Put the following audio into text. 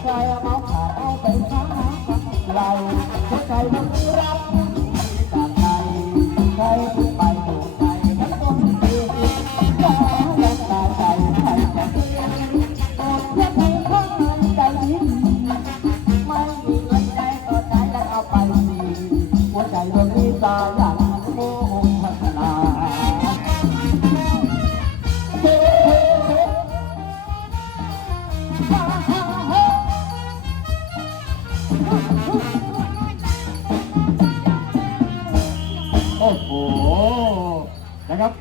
ใครเอาเมาขาเไปค้าเราใจมันรับ โอ้โหนะครับ